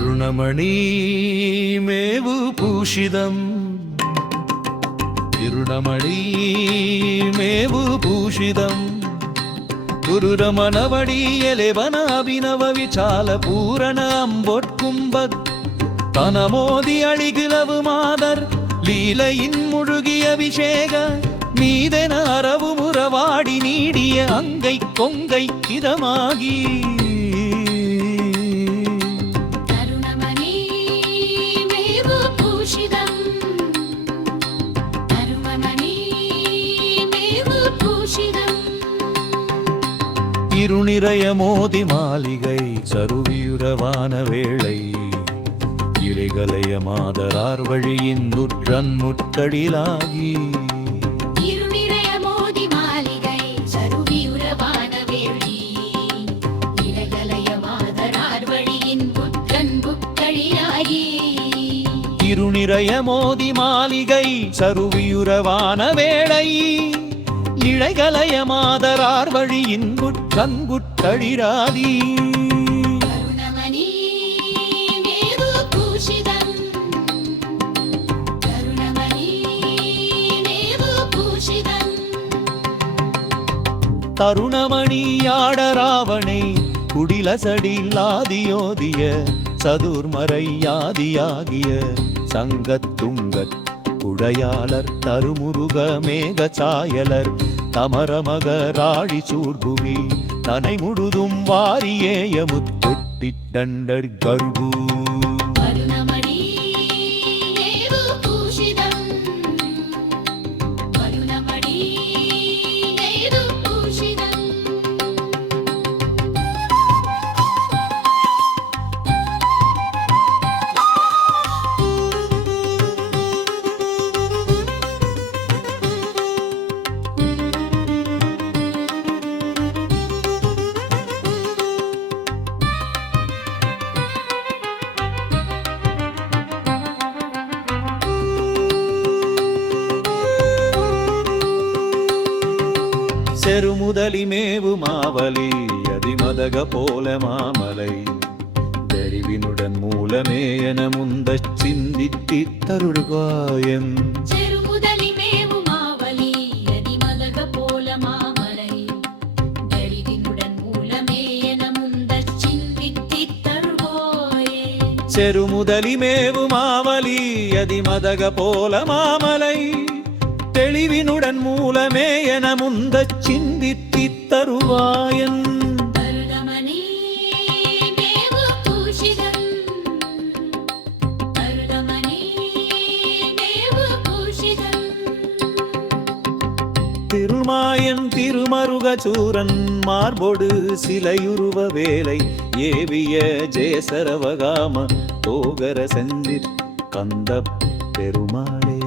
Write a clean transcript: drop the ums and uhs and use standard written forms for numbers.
தருணமணி மேவு பூஷிதம் திருணமணி மேவு பூஷிதம் ಗುರುರಮನವಡಿಯಲೆವನ ಅಭಿನವ ವಿಚಾಲ ಪೂರಣ ಅಂಬೊಟ್ಕುಂಬತ್ தனமோதி அழிகிளவு மாதர் லீலையின் முழுகிய அபிஷேக மீதென அரவு முறவாடி நீடிய அங்கை கொங்கை கிதமாகி இருநிறைய மோதி மாளிகை சருவியுறவான வேளை இலைகளைய மாதரார் வழியின் நுற்றன் முற்றடிலாகி இருநிறைய மோதி மாளிகை சருவியுறவான வேளை இலைகளைய மாதரார் வழியின் நுற்றன் முற்றடிலாகி இருநிறைய மோதி மாளிகை சருவியுறவான வேளை இழைகளைய மாதரார் வழியின் குற்றங்குட்டழிராதி தருணமணியாடராவணை குடிலசடில்லாதியோதிய சதுர்மறையாதியாகிய சங்கத்துங்கத் குடையாளர் தருமுருக மேக சாயலர் தமரமகராழி சூர்புவி தனை முழுதும் வாரியேய முத்தொட்டிட்டண்டர் கர்பூ செருமுதலி மேவு மாவலி அதிமதக போல மாமலை தெரிவினுடன் மூலமே என முந்த சிந்தித்தி தருள்வாயன் செருமுதலி மேவு மாவலி அதிமதக போல மாமலை தெரிவினுடன் மூலமே என முந்த சிந்தித்தி தருள்வாயே செருமுதலி மேவு மாவலி அதிமதக போல மாமலை தெளிவினுடன் மூலமே என முந்த சிந்தித்தி தருவாயன் திருமாயன் திருமருகசூரன் மார்பொடு சிலையுருவ வேலை ஏவிய ஜெயசரவகாம தோகர செஞ்சிற் கந்த பெருமாளே